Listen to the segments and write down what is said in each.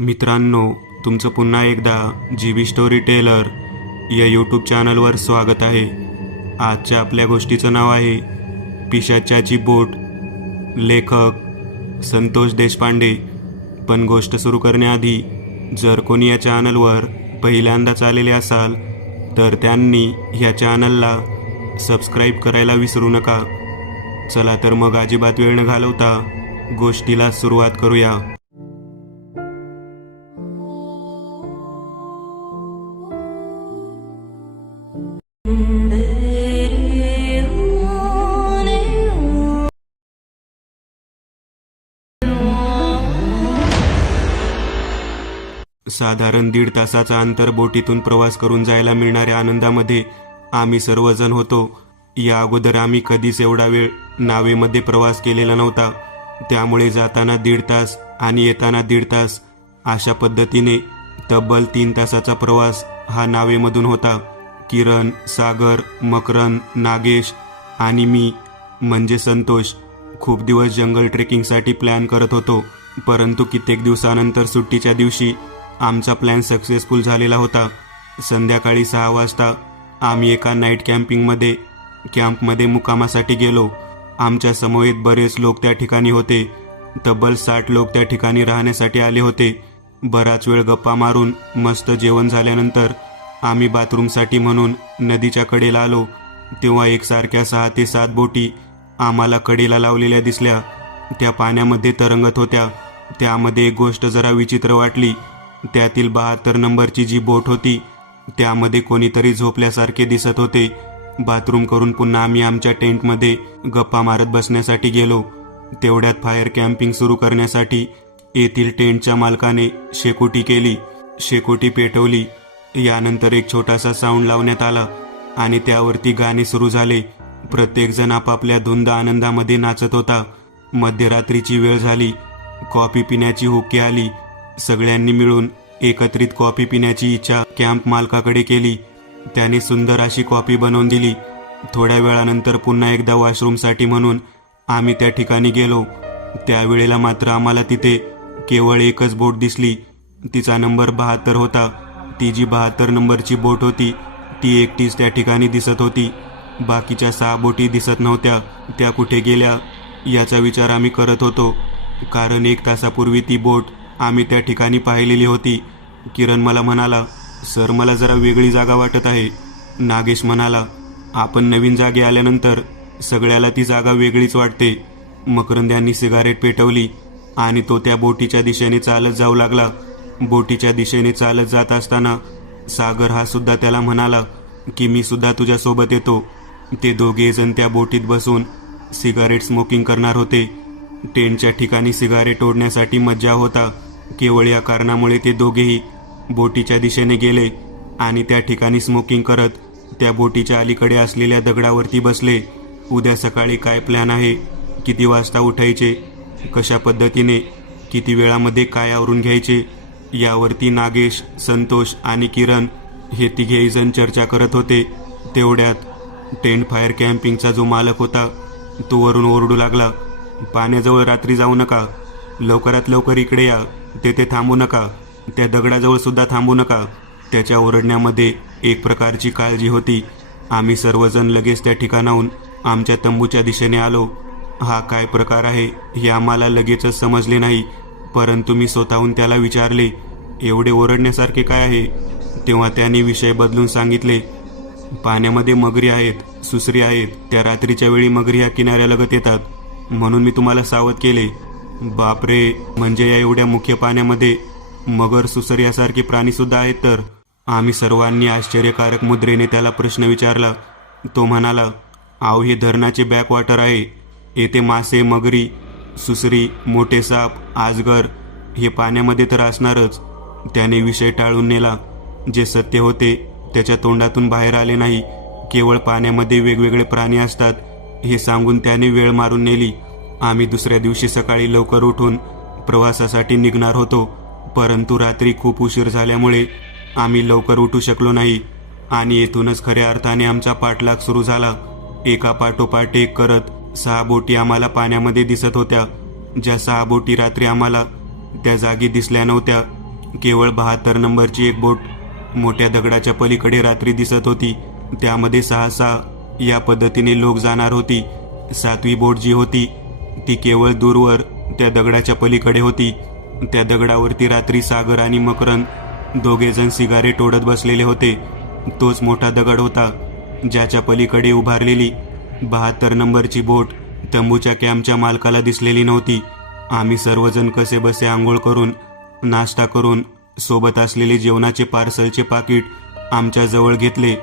मित्रांनो, तुमचं पुन्हा एकदा GB स्टोरी टेलर या यूट्यूब चॅनलवर स्वागत आहे. आजच्या आपल्या गोष्टीचं नाव आहे पिशाच्याची बोट. लेखक संतोष देशपांडे. पण गोष्ट सुरू करण्याआधी जर कोणी या चॅनलवर पहिल्यांदाच आलेले असाल तर त्यांनी ह्या चॅनलला सबस्क्राईब करायला विसरू नका. चला तर मग अजिबात वेळ न घालवता गोष्टीला सुरुवात करूया. साधारण 1.5 तासाचा अंतर बोटीतून प्रवास करून जायला मिळणाऱ्या आनंदामध्ये आम्ही सर्वजण होतो. या अगोदर आम्ही कधीच एवढा वेळ नावेमध्ये प्रवास केलेला नव्हता. त्यामुळे जाताना 1.5 तास आणि येताना 1.5 तास अशा पद्धतीने तब्बल 3 तासाचा प्रवास हा नावेमधून होता. किरण, सागर, मकरंद, नागेश आणि मी म्हणजे संतोष खूप दिवस जंगल ट्रेकिंगसाठी प्लॅन करत होतो. परंतु कित्येक दिवसानंतर सुट्टीच्या दिवशी आमचा प्लॅन सक्सेसफुल झालेला होता. संध्याकाळी 6 वाजता आम्ही एका नाईट कॅम्पमध्ये मुक्कामासाठी गेलो. आमच्या समवेत बरेच लोक त्या ठिकाणी होते. तब्बल 60 लोक त्या ठिकाणी राहण्यासाठी आले होते. बराच वेळ गप्पा मारून मस्त जेवण झाल्यानंतर आम्ही बाथरूमसाठी म्हणून नदीच्या कडेला आलो. तेव्हा एकसारख्या 6 ते 7 बोटी आम्हाला कडेला लावलेल्या दिसल्या. त्या पाण्यामध्ये तरंगत होत्या. त्यामध्ये एक गोष्ट जरा विचित्र वाटली. त्यातील 72 नंबरची जी बोट होती त्यामध्ये कोणीतरी झोपल्यासारखे दिसत होते. बाथरूम करून पुन्हा आम्ही आमच्या टेंटमध्ये गप्पा मारत बसण्यासाठी गेलो. तेवढ्यात फायर कॅम्पिंग सुरू करण्यासाठी येथील टेंटच्या मालकाने शेकोटी केली. शेकोटी पेटवली. यानंतर एक छोटासा साऊंड लावण्यात आला आणि त्यावरती गाणे सुरू झाले. प्रत्येकजण आपापल्या धुंद आनंदामध्ये नाचत होता. मध्यरात्रीची वेळ झाली. कॉफी पिण्याची हुक्की आली. सगळ्यांनी मिळून एकत्रित कॉफी पिण्याची इच्छा कॅम्प मालकाकडे केली. त्याने सुंदर अशी कॉफी बनवून दिली. थोड्या वेळानंतर पुन्हा एकदा वॉशरूमसाठी म्हणून आम्ही त्या ठिकाणी गेलो. त्यावेळेला मात्र आम्हाला तिथे केवळ एकच बोट दिसली. तिचा नंबर 72 होता. ती जी 72 नंबरची बोट होती ती एकटीच त्या ठिकाणी दिसत होती. बाकीच्या 6 बोटी दिसत नव्हत्या. त्या कुठे गेल्या याचा विचार आम्ही करत होतो, कारण 1 तासापूर्वी ती बोट आम्ही त्या ठिकाणी पाहिलेली होती. किरण मला म्हणाला, सर मला जरा वेगळी जागा वाटत आहे. नागेश म्हणाला, आपण नवीन जागे आल्यानंतर सगळ्याला ती जागा वेगळीच वाटते. मकरंद यांनी सिगारेट पेटवली आणि तो त्या बोटीच्या दिशेने चालत जाऊ लागला. बोटीच्या दिशेने चालत जात असताना सागर हा सुद्धा त्याला म्हणाला की मी सुद्धा तुझ्यासोबत येतो. ते दोघे जण त्या बोटीत बसून सिगारेट स्मोकिंग करणार होते. टेंटच्या ठिकाणी सिगारेट ओढण्यासाठी मज्जा होता. केवळ या कारणामुळे ते दोघेही बोटीच्या दिशेने गेले आणि त्या ठिकाणी स्मोकिंग करत त्या बोटीच्या अलीकडे असलेल्या दगडावरती बसले. उद्या सकाळी काय प्लॅन आहे, किती वाजता उठायचे, कशा पद्धतीने, किती वेळामध्ये काय आवरून घ्यायचे यावरती नागेश, संतोष आणि किरण हे तिघेही जण चर्चा करत होते. तेवढ्यात टेंट फायर कॅम्पिंगचा जो मालक होता तो वरून ओरडू लागला, पाण्याजवळ रात्री जाऊ नका, लवकरात लवकर इकडे या, तेथे थांबू नका, त्या दगडाजवळ सुद्धा थांबू नका. त्याच्या ओरडण्यामध्ये एक प्रकारची काळजी होती. आम्ही सर्वजण लगेच त्या ठिकाणाहून आमच्या तंबूच्या दिशेने आलो. हा काय प्रकार आहे हे आम्हाला लगेचच समजले नाही, परंतु मी स्वतःहून त्याला विचारले, एवढे ओरडण्यासारखे काय आहे? तेव्हा त्याने विषय बदलून सांगितले, पाण्यामध्ये मगरी आहेत, सुसरी आहेत. त्या रात्रीच्या वेळी मगरी ह्या किनाऱ्यालगत येतात, म्हणून मी तुम्हाला सावध केले. बापरे, म्हणजे या एवढ्या मुख्य पाण्यामध्ये मगर, सुसर यासारखे प्राणी सुद्धा आहेत तर? आम्ही सर्वांनी आश्चर्यकारक मुद्रेने त्याला प्रश्न विचारला. तो म्हणाला, आव हे धरणाचे बॅकवॉटर आहे. येथे मासे, मगरी, सुसरी, मोठे साप, आजगर हे पाण्यामध्ये तर असणारच. त्याने विषय टाळून नेला. जे सत्य होते त्याच्या तोंडातून बाहेर आले नाही. केवळ पाण्यामध्ये वेगवेगळे प्राणी असतात हे सांगून त्याने वेळ मारून नेली. आम्ही दुसऱ्या दिवशी सकाळी लवकर उठून प्रवासासाठी निघणार होतो, परंतु रात्री खूप उशीर झाल्यामुळे आम्ही लवकर उठू शकलो नाही आणि येथूनच खऱ्या अर्थाने आमचा पाठलाग सुरू झाला. एका पाठोपाठ एक करत 6 बोटी आम्हाला पाण्यामध्ये दिसत होत्या. ज्या 6 बोटी रात्री आम्हाला त्या जागी दिसल्या नव्हत्या केवळ 72 नंबरची एक बोट मोठ्या दगडाच्या पलीकडे रात्री दिसत होती. त्यामध्ये 6 या पद्धतीने लोक जाणार होती. 7वी बोट जी होती ती केवळ दूरवर त्या दगडाच्या पलीकडे होती. त्या दगडावरती रात्री सागर आणि मकरंद दोघेजण सिगारेट ओढत बसलेले होते. तोच मोठा दगड होता ज्याच्या पलीकडे उभारलेली 72 नंबरची बोट तंबूच्या कॅम्पच्या मालकाला दिसलेली नव्हती. आम्ही सर्वजण कसे बसे आंघोळ करून नाश्ता करून सोबत असलेले जेवणाचे पार्सलचे पाकिट आमच्या जवळ घेतले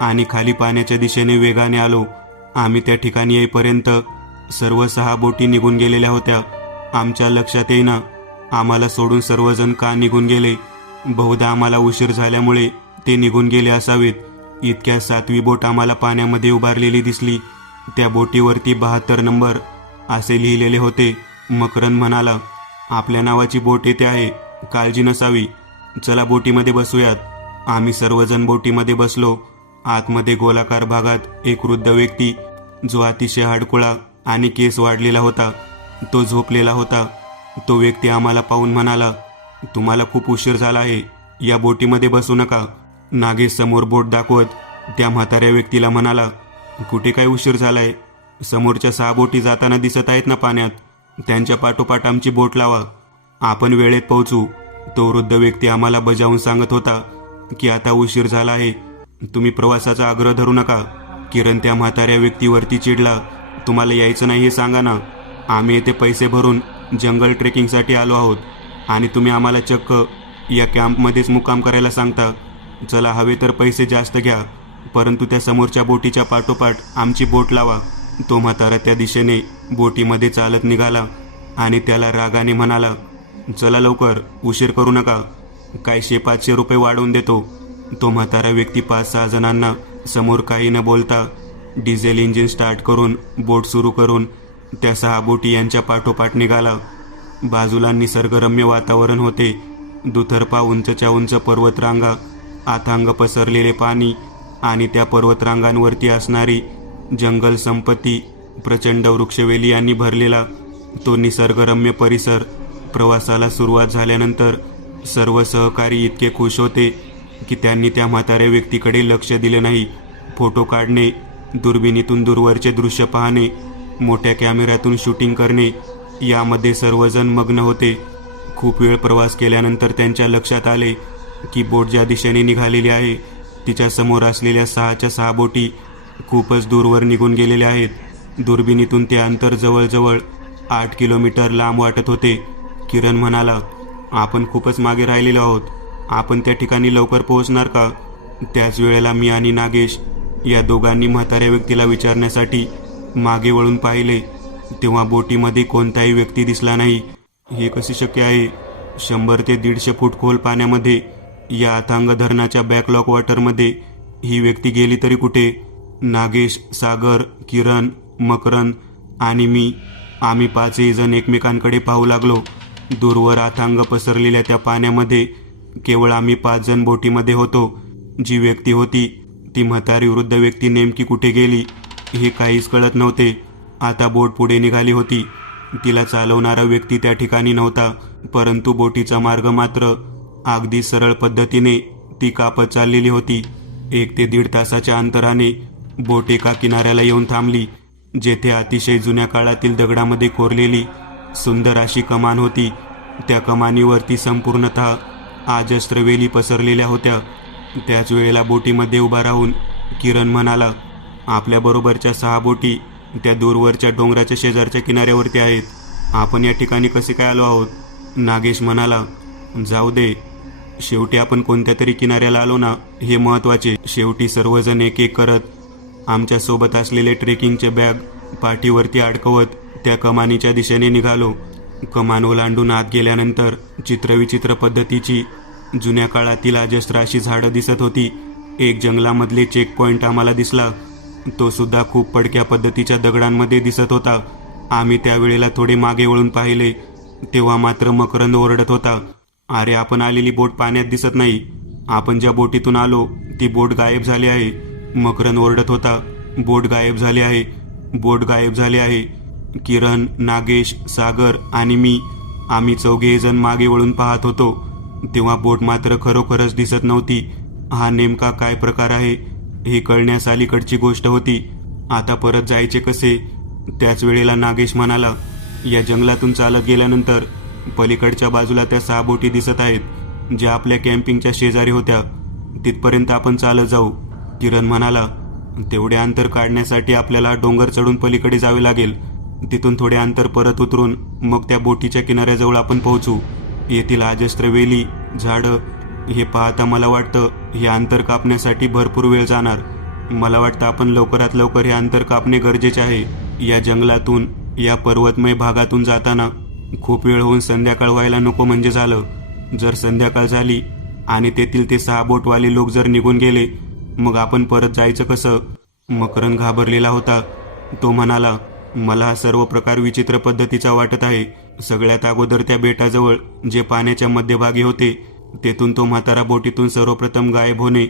आणि खाली पाण्याच्या दिशेने वेगाने आलो. आम्ही त्या ठिकाणी येईपर्यंत सर्व 6 बोटी निघून गेलेल्या होत्या. आमच्या लक्षात येईना आम्हाला सोडून सर्वजण का निघून गेले. बहुधा आम्हाला उशीर झाल्यामुळे ते निघून गेले असावेत. इतक्या 7वी बोट आम्हाला पाण्यामध्ये उभारलेली दिसली. त्या बोटीवरती 72 नंबर असे लिहिलेले होते. मकरंद म्हणाला, आपल्या नावाची बोट येते आहे, काळजी नसावी, चला बोटीमध्ये बसूयात. आम्ही सर्वजण बोटीमध्ये बसलो. आतमध्ये गोलाकार भागात एक वृद्ध व्यक्ती जो अतिशय हाडकुळा आणि केस वाढलेला होता तो झोपलेला होता. तो व्यक्ती आम्हाला पाहून म्हणाला, तुम्हाला खूप उशीर झाला आहे, या बोटीमध्ये बसू नका. नागेश समोर बोट दाखवत त्या म्हाताऱ्या व्यक्तीला म्हणाला, कुठे काय उशीर झालाय, समोरच्या 6 बोटी जाताना दिसत आहेत ना पाण्यात, त्यांच्या पाठोपाठ आमची बोट लावा, आपण वेळेत पोहोचू. तो वृद्ध व्यक्ती आम्हाला बजावून सांगत होता की आता उशीर झाला आहे, तुम्ही प्रवासाचा आग्रह धरू नका. किरण त्या म्हाताऱ्या व्यक्तीवरती चिडला, तुम्हाला यायचं नाही हे सांगा ना, आम्ही येथे पैसे भरून जंगल ट्रेकिंगसाठी आलो आहोत आणि तुम्ही आम्हाला चक्क या कॅम्पमध्येच मुक्काम करायला सांगता. चला हवे तर पैसे जास्त घ्या, परंतु त्या समोरच्या बोटीच्या पाठोपाठ आमची बोट लावा. तो म्हातारा त्या दिशेने बोटीमध्ये चालत निघाला आणि त्याला रागाने म्हणाला, चला लवकर, उशीर करू नका, काय 500 रुपये वाढवून देतो. तो म्हातारा व्यक्ती 5-6 जणांना समोर काही न बोलता डिझेल इंजिन स्टार्ट करून बोट सुरू करून त्या 6 बोटी यांच्या पाठोपाठ निघाला. बाजूला निसर्गरम्य वातावरण होते. दुतर्फा उंचच्या उंच पर्वतरांगा, अथांग पसरलेले पाणी आणि त्या पर्वतरांगांवरती असणारी जंगल संपत्ती, प्रचंड वृक्षवेली यांनी भरलेला तो निसर्गरम्य परिसर. प्रवासाला सुरुवात झाल्यानंतर सर्व सहकारी इतके खुश होते की त्यांनी त्या म्हाताऱ्या व्यक्तीकडे लक्ष दिले नाही. फोटो काढणे, दुर्बिणीतून दूरवरचे दृश्य पाहणे, मोठ्या कॅमेऱ्यातून शूटिंग करणे यामध्ये सर्वजण मग्न होते. खूप वेळ प्रवास केल्यानंतर त्यांच्या लक्षात आले की बोट ज्या दिशेने निघालेली आहे तिच्या समोर असलेल्या 6च्या 6 बोटी खूपच दूरवर निघून गेलेल्या आहेत. दुर्बिणीतून ते अंतर जवळजवळ 8 किलोमीटर लांब वाटत होते. किरण म्हणाला, आपण खूपच मागे राहिलेलो आहोत, आपण त्या ठिकाणी लवकर पोहोचणार का. त्याच वेळेला मी आणि नागेश या दोघांनी म्हाताऱ्या व्यक्तीला विचारण्यासाठी मागे वळून पाहिले तेव्हा बोटीमध्ये कोणताही व्यक्ती दिसला नाही. हे कसे शक्य आहे, 100 ते 150 फूट खोल पाण्यामध्ये या अथांग धरणाच्या बॅकलॉक वॉटरमध्ये ही व्यक्ती गेली तरी कुठे. नागेश, सागर, किरण, मकरंद आणि मी आम्ही 5ही जण एकमेकांकडे पाहू लागलो. दूरवर अथांग पसरलेल्या त्या पाण्यामध्ये केवळ आम्ही 5 जण बोटीमध्ये होतो. जी व्यक्ती होती ती म्हातारी वृद्ध व्यक्ती नेमकी कुठे गेली हे काहीच कळत नव्हते. आता बोट पुढे निघाली होती. तिला चालवणारा व्यक्ती त्या ठिकाणी नव्हता, परंतु बोटीचा मार्ग मात्र अगदी सरळ पद्धतीने ती कापत चाललेली होती. 1 ते 1.5 तासाच्या अंतराने बोट एका किनाऱ्याला येऊन थांबली, जेथे अतिशय जुन्या काळातील दगडामध्ये कोरलेली सुंदर अशी कमान होती. त्या कमानीवरती संपूर्णतः अजस्त्र वेली पसरलेल्या होत्या. त्याच वेळेला बोटीमध्ये उभा राहून किरण म्हणाला, आपल्याबरोबरच्या 6 बोटी त्या दूरवरच्या डोंगराच्या शेजारच्या किनाऱ्यावरती आहेत, आपण या ठिकाणी कसे काय आलो आहोत. नागेश म्हणाला, जाऊ दे, शेवटी आपण कोणत्या तरी किनाऱ्याला आलो ना, हे महत्त्वाचे. शेवटी सर्वजण एक एक करत आमच्या सोबत असलेले ट्रेकिंगचे बॅग पाठीवरती अडकवत त्या कमानीच्या दिशेने निघालो. कमान ओलांडून आत गेल्यानंतर चित्रविचित्र पद्धतीची जुन्या काळातील अजस्त्र अशी झाडं दिसत होती. एक जंगलामधले चेक पॉइंट आम्हाला दिसला, तो सुद्धा खूप पडक्या पद्धतीच्या दगडांमध्ये दिसत होता. आम्ही त्यावेळेला थोडे मागे वळून पाहिले तेव्हा मात्र मकरंद ओरडत होता, अरे आपण आलेली बोट पाण्यात दिसत नाही, आपण ज्या बोटीतून आलो ती बोट गायब झाली आहे. मकरंद ओरडत होता, बोट गायब झाली आहे, बोट गायब झाली आहे. किरण, नागेश, सागर आणि मी आम्ही 4घे जण मागे वळून पाहत होतो. तेव्हा बोट मात्र खरोखरच दिसत नव्हती. हा नेमका काय प्रकार आहे हे कळण्यास अलीकडची गोष्ट होती. आता परत जायचे कसे? त्याच वेळेला नागेश म्हणाला, या जंगलातून चालत गेल्यानंतर पलीकडच्या बाजूला त्या 6 बोटी दिसत आहेत ज्या आपल्या कॅम्पिंगच्या शेजारी होत्या. तिथपर्यंत आपण चालत जाऊ. किरण म्हणाला, तेवढे अंतर काढण्यासाठी आपल्याला डोंगर चढून पलीकडे जावे लागेल. तिथून थोडे अंतर परत उतरून मग त्या बोटीच्या किनाऱ्याजवळ आपण पोहोचू. येथील अजस्त्र वेली, झाडं हे पाहता मला वाटतं हे अंतर कापण्यासाठी भरपूर वेळ जाणार. मला वाटतं आपण लवकरात लवकर हे अंतर कापणे गरजेचे आहे. या जंगलातून, या पर्वतमय भागातून जाताना खूप वेळ होऊन संध्याकाळ व्हायला नको म्हणजे झालं. जर संध्याकाळ झाली आणि तेथील ते 6 बोटवाले लोक जर निघून गेले, मग आपण परत जायचं कसं? मकरंद घाबरलेला होता. तो म्हणाला, मला हा सर्व प्रकार विचित्र पद्धतीचा वाटत आहे. सगळ्यात अगोदर त्या बेटाजवळ जे पाण्याच्या मध्यभागी होते तेथून तो म्हातारा बोटीतून सर्वप्रथम गायब होणे,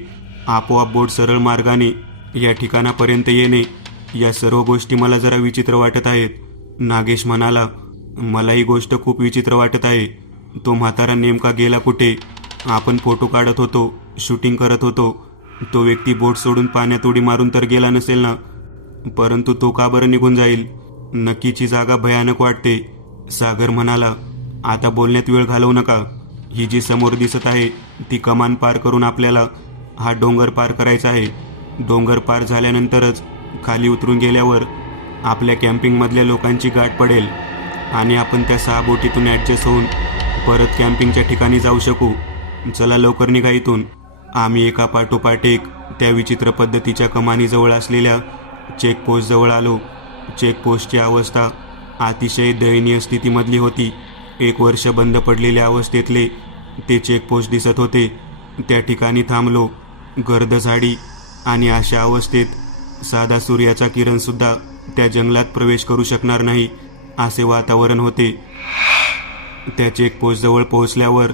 आपोआप बोट सरळ मार्गाने या ठिकाणापर्यंत येणे, या सर्व गोष्टी मला जरा विचित्र वाटत आहेत. नागेश म्हणाला, मला ही गोष्ट खूप विचित्र वाटत आहे. तो म्हातारा नेमका गेला कुठे? आपण फोटो काढत होतो, शूटिंग करत होतो. तो व्यक्ती बोट सोडून पाण्यात उडी मारून तर गेला नसेल ना? परंतु तो का बरं निघून जाईल? नक्कीची जागा भयानक वाटते. सागर म्हणाला, आता बोलण्यात वेळ घालवू नका. ही जी समोर दिसत आहे ती कमान पार करून आपल्याला हा डोंगर पार करायचा आहे. डोंगर पार झाल्यानंतरच खाली उतरून गेल्यावर आपल्या कॅम्पिंगमधल्या लोकांची गाठ पडेल आणि आपण त्या 6 बोटीतून ॲडजस्ट होऊन परत कॅम्पिंगच्या ठिकाणी जाऊ शकू. चला लवकर निघा इथून. आम्ही एका पाठोपाठ एक त्या विचित्र पद्धतीच्या कमानीजवळ असलेल्या चेकपोस्टजवळ आलो. चेकपोस्टची अवस्था अतिशय दयनीय स्थितीमधली होती. 1 वर्ष बंद पडलेल्या अवस्थेतले ते चेकपोस्ट दिसत होते. त्या ठिकाणी थांबलो. गर्द झाडी आणि अशा अवस्थेत साधा सूर्याचा किरणसुद्धा त्या जंगलात प्रवेश करू शकणार नाही असे वातावरण होते. त्या चेकपोस्टजवळ पोहोचल्यावर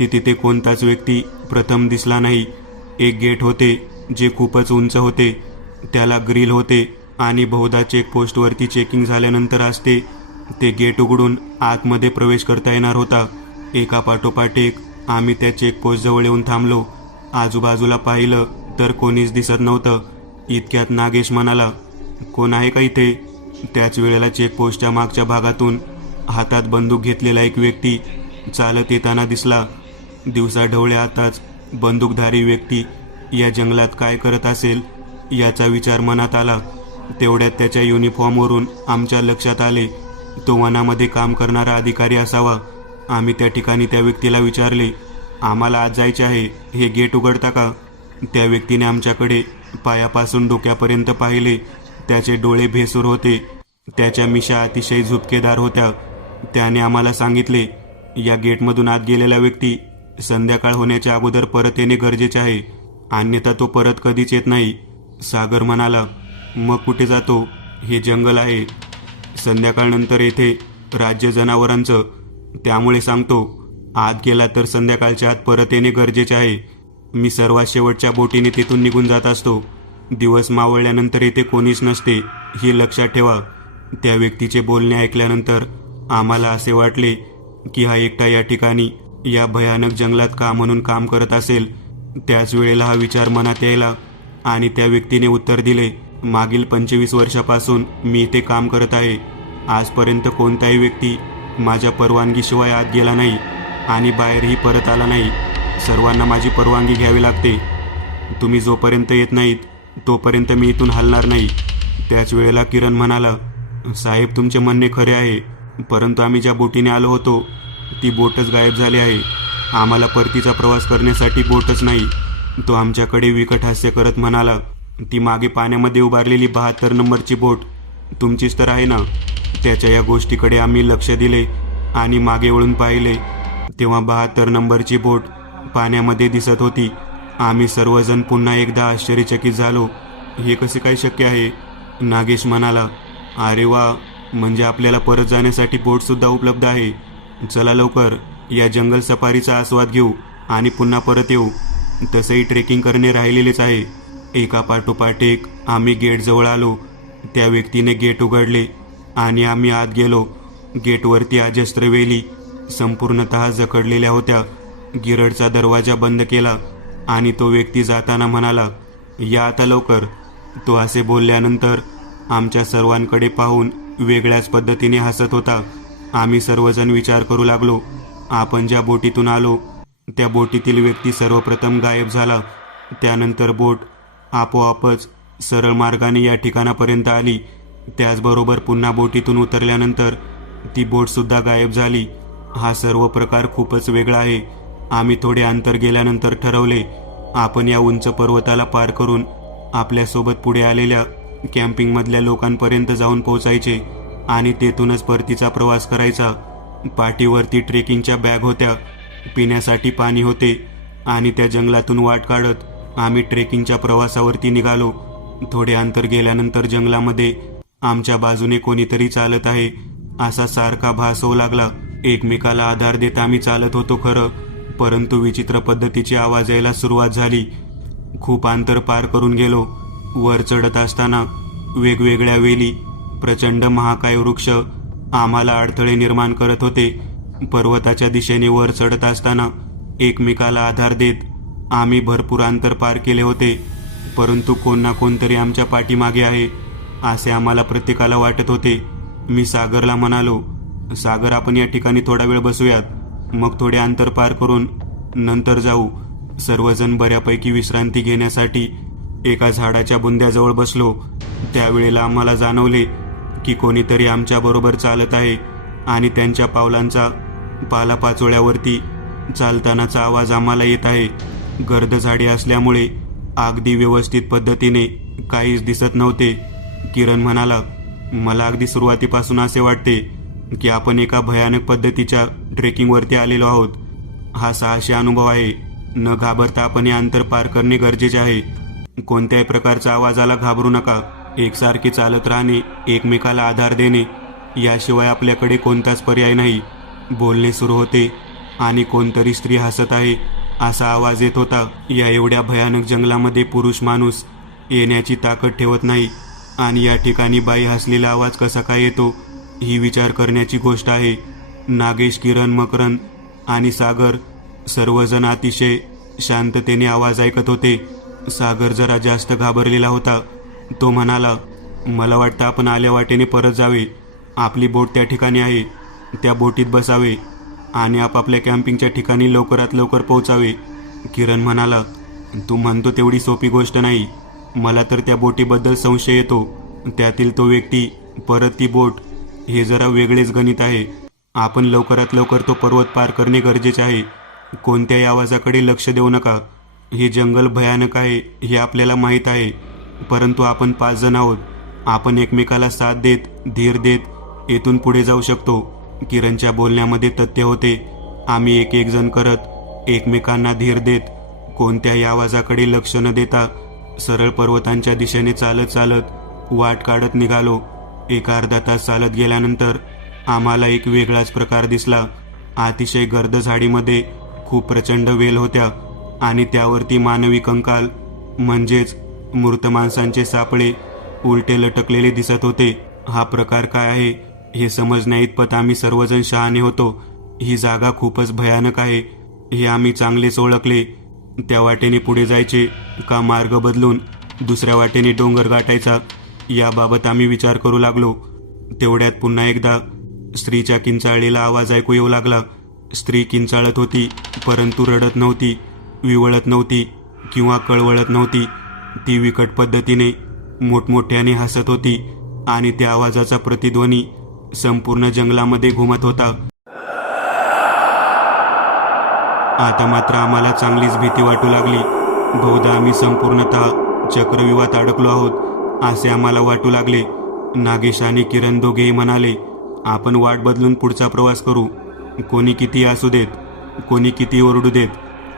तिथे कोणताच व्यक्ती प्रथम दिसला नाही. एक गेट होते जे खूपच उंच होते, त्याला ग्रिल होते आणि बहुधा चेकपोस्टवरती चेकिंग झाल्यानंतर असते ते गेट उघडून आतमध्ये प्रवेश करता येणार होता. एका पाठोपाठ एक आम्ही त्या चेकपोस्टजवळ येऊन थांबलो. आजूबाजूला पाहिलं तर कोणीच दिसत नव्हतं. इतक्यात नागेश म्हणाला, कोण आहे का इथे? त्याच वेळेला चेकपोस्टच्या मागच्या भागातून हातात बंदूक घेतलेला एक व्यक्ती चालत येताना दिसला. दिवसा ढवळे आताच बंदूकधारी व्यक्ती या जंगलात काय करत असेल याचा विचार मनात आला. तेवढ्यात त्याच्या युनिफॉर्मवरून आमच्या लक्षात आले तो वनामध्ये काम करणारा अधिकारी असावा. आम्ही त्या ठिकाणी त्या व्यक्तीला विचारले, आम्हाला आज जायचे आहे, हे गेट उघडता का? त्या व्यक्तीने आमच्याकडे पायापासून डोक्यापर्यंत पाहिले. त्याचे डोळे भेसूर होते. त्याच्या मिशा अतिशय झुपकेदार होत्या. त्याने आम्हाला सांगितले, या गेटमधून आत गेलेला व्यक्ती संध्याकाळ होण्याच्या अगोदर परत येणे गरजेचे आहे, अन्यथा तो परत कधीच येत नाही. सागर म्हणाला, मग कुठे जातो? हे जंगल आहे. संध्याकाळनंतर येथे राज्य जनावरांचं, त्यामुळे सांगतो आत गेला तर संध्याकाळच्या आत परत येणे गरजेचे आहे. मी सर्वात शेवटच्या बोटीने तिथून निघून जात असतो. दिवस मावळल्यानंतर येथे कोणीच नसते, हे लक्षात ठेवा. त्या व्यक्तीचे बोलणे ऐकल्यानंतर आम्हाला असे वाटले की हा एकटा या ठिकाणी या भयानक जंगलात का म्हणून काम करत असेल. त्याच वेळेला हा विचार मनात यायला आणि त्या व्यक्तीने उत्तर दिले, मागील 25 वर्षापासून मी इथे काम करत आहे. आजपर्यंत कोणताही व्यक्ती माझ्या परवानगीशिवाय आत गेला नाही आणि बाहेरही परत आला नाही. सर्वांना माझी परवानगी घ्यावी लागते. तुम्ही जोपर्यंत येत नाहीत तोपर्यंत मी इथून हलणार नाही. त्याच वेळेला किरण म्हणाला, साहेब तुमचे म्हणणे खरे आहे, परंतु आम्ही ज्या बोटीने आलो होतो ती बोटच गायब झाली आहे. आम्हाला परतीचा प्रवास करण्यासाठी बोटच नाही. तो आमच्याकडे विकट हास्य करत म्हणाला, ती मागे पाण्यामध्ये उभारलेली 72 नंबरची बोट तुमचीच तर आहे ना? त्याच्या या गोष्टीकडे आम्ही लक्ष दिले आणि मागे वळून पाहिले तेव्हा 72 नंबरची बोट पाण्यामध्ये दिसत होती. आम्ही सर्वजण पुन्हा एकदा आश्चर्यचकित झालो. हे कसे काय शक्य आहे? नागेश म्हणाला, अरे वा, म्हणजे आपल्याला परत जाण्यासाठी बोटसुद्धा उपलब्ध आहे. चला लवकर या जंगल सफारीचा आस्वाद घेऊ आणि पुन्हा परत येऊ. तसंही ट्रेकिंग करणे राहिलेलेच आहे. एका पाठोपाठ एक आम्ही गेटजवळ आलो. त्या व्यक्तीने गेट उघडले आणि आम्ही आत गेलो. गेटवरती अजस्त्र वेली संपूर्णतः जखडलेल्या होत्या. गिरडचा दरवाजा बंद केला आणि तो व्यक्ती जाताना म्हणाला, या आता लवकर. तो असे बोलल्यानंतर आमच्या सर्वांकडे पाहून वेगळ्याच पद्धतीने हसत होता. आम्ही सर्वजण विचार करू लागलो. आपण ज्या बोटीतून आलो त्या बोटीतील व्यक्ती सर्वप्रथम गायब झाला. त्यानंतर बोट आपोआपच सरळ मार्गाने या ठिकाणापर्यंत आली. त्याचबरोबर पुन्हा बोटीतून उतरल्यानंतर ती बोटसुद्धा गायब झाली. हा सर्व प्रकार खूपच वेगळा आहे. आम्ही थोडे अंतर गेल्यानंतर ठरवले, आपण या उंच पर्वताला पार करून आपल्यासोबत पुढे आलेल्या कॅम्पिंगमधल्या लोकांपर्यंत जाऊन पोहोचायचे आणि तेथूनच परतीचा प्रवास करायचा. पाठीवरती ट्रेकिंगच्या बॅग होत्या, पिण्यासाठी पाणी होते आणि त्या जंगलातून वाट काढत आम्ही ट्रेकिंगच्या प्रवासावरती निघालो. थोडे अंतर गेल्यानंतर जंगलामध्ये आमच्या बाजूने कोणीतरी चालत आहे असा सारखा भास होऊ लागला. एकमेकाला आधार देत आम्ही चालत होतो खरं, परंतु विचित्र पद्धतीची आवाज यायला सुरुवात झाली. खूप अंतर पार करून गेलो. वर चढत असताना वेगवेगळ्या वेली, प्रचंड महाकाय वृक्ष आम्हाला अडथळे निर्माण करत होते. पर्वताच्या दिशेने वर चढत असताना एकमेकाला आधार देत आम्ही भरपूर अंतर पार केले होते, परंतु कोण ना कोणतरी आमच्या पाठीमागे आहे असे आम्हाला प्रत्येकाला वाटत होते. मी सागरला म्हणालो, सागर आपण या ठिकाणी थोडा वेळ बसूयात, मग थोडे अंतर पार करून नंतर जाऊ. सर्वजण बऱ्यापैकी विश्रांती घेण्यासाठी एका झाडाच्या बुंद्याजवळ बसलो. त्यावेळेला आम्हाला जाणवले की कोणीतरी आमच्या बरोबर चालत आहे आणि त्यांच्या पावलांचा पालापाचोळ्यावरती चालतानाचा आवाज आम्हाला येत आहे. गर्द झाडे असल्यामुळे अगदी व्यवस्थित पद्धतीने काहीच दिसत नव्हते. किरण म्हणाला, मला अगदी सुरुवातीपासून असे वाटते की आपण एका भयानक पद्धतीच्या ट्रेकिंगवरती आलेलो आहोत. हा साहसी अनुभव आहे. न घाबरता आपण हे अंतर पार करणे गरजेचे आहे. कोणत्याही प्रकारच्या आवाजाला घाबरू नका. एकसारखे चालत राहणे, एकमेकाला आधार देणे, याशिवाय आपल्याकडे कोणताच पर्याय नाही. बोलणे सुरू होते आणि कोणतरी स्त्री हसत आहे असा आवाज येत होता. या एवढ्या भयानक जंगलामध्ये पुरुष माणूस येण्याची ताकद ठेवत नाही आणि या ठिकाणी बाई हसलेला आवाज कसा काय येतो ही विचार करण्याची गोष्ट आहे. नागेश, किरण, मकरंद आणि सागर सर्वजण अतिशय शांततेने आवाज ऐकत होते. सागर जरा जास्त घाबरलेला होता. तो म्हणाला, मला वाटतं आपण आल्या वाटेने परत जावे. आपली बोट त्या ठिकाणी आहे, त्या बोटीत बसावे आणि आपापल्या कॅम्पिंगच्या ठिकाणी लवकरात लवकर पोहोचावे. किरण म्हणाला, तू म्हणतो तेवढी सोपी गोष्ट नाही. मला तर त्या बोटीबद्दल संशय येतो. त्यातील तो व्यक्ती, परत ती बोट, हे जरा वेगळेच गणित आहे. आपण लवकरात लवकर तो पर्वत पार करणे गरजेचे आहे. कोणत्याही आवाजाकडे लक्ष देऊ नका. हे जंगल भयानक आहे हे आपल्याला माहीत आहे, परंतु आपण 5 जण आहोत. आपण एकमेकाला साथ देत, धीर देत येथून पुढे जाऊ शकतो. किरणच्या बोलण्यामध्ये तथ्य होते. आम्ही एक एक जण करत एकमेकांना धीर देत कोणत्याही आवाजाकडे लक्ष न देता सरळ पर्वतांच्या दिशेने चालत चालत वाट काढत निघालो. एक अर्धा तास चालत गेल्यानंतर आम्हाला एक वेगळाच प्रकार दिसला. अतिशय गर्द झाडीमध्ये खूप प्रचंड वेल होत्या आणि त्यावरती मानवी कंकाल म्हणजेच मृत माणसांचे सापळे उलटे लटकलेले दिसत होते. हा प्रकार काय आहे हे समजण्याइतपत आम्ही सर्वजण शहाणे होतो. ही जागा खूपच भयानक आहे हे आम्ही चांगलेच ओळखले. त्या वाटेने पुढे जायचे का मार्ग बदलून दुसऱ्या वाटेने डोंगर गाठायचा याबाबत आम्ही विचार करू लागलो. तेवढ्यात पुन्हा एकदा स्त्रीच्या किंचाळलेला आवाज ऐकू येऊ लागला. स्त्री किंचाळत होती, परंतु रडत नव्हती, विवळत नव्हती किंवा कळवळत नव्हती. ती विकट पद्धतीने मोठमोठ्याने हसत होती आणि त्या आवाजाचा प्रतिध्वनी संपूर्ण जंगलामध्ये घुमत होता. आता मात्र आम्हाला चांगलीच भीती वाटू लागली. बहुधा आम्ही संपूर्णतः चक्रव्यूहात अडकलो आहोत असे आम्हाला वाटू लागले. नागेश आणि किरण दोघेही म्हणाले, आपण वाट बदलून पुढचा प्रवास करू. कोणी किती असू देत, कोणी किती ओरडू देत,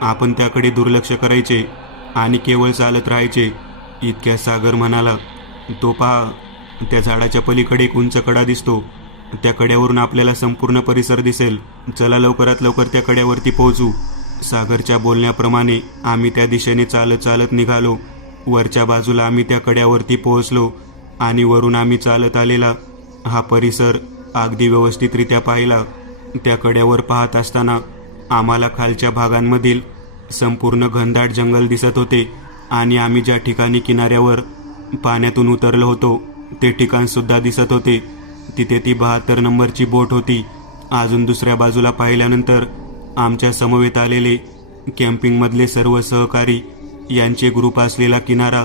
आपण त्याकडे दुर्लक्ष करायचे आणि केवळ चालत राहायचे. इतक्या सागर म्हणाला, तो पहा, त्या झाडाच्या पलीकडे एक उंच कडा दिसतो. त्या कड्यावरून आपल्याला संपूर्ण परिसर दिसेल. चला लवकरात लवकर त्या कड्यावरती पोहोचू. सागरच्या बोलण्याप्रमाणे आम्ही त्या दिशेने चालत चालत निघालो. वरच्या बाजूला आम्ही त्या कड्यावरती पोहोचलो आणि वरून आम्ही चालत आलेला हा परिसर अगदी व्यवस्थितरित्या पाहिला. त्या कड्यावर पाहत असताना आम्हाला खालच्या भागांमधील संपूर्ण घनदाट जंगल दिसत होते आणि आम्ही ज्या ठिकाणी किनाऱ्यावर पाण्यातून उतरलो होतो ते ठिकाण सुद्धा दिसत होते. तिथे ती 72 नंबरची बोट होती. अजून दुसऱ्या बाजूला पाहिल्यानंतर आमच्या समवेत आलेले कॅम्पिंगमधले सर्व सहकारी यांचे ग्रुप असलेला किनारा,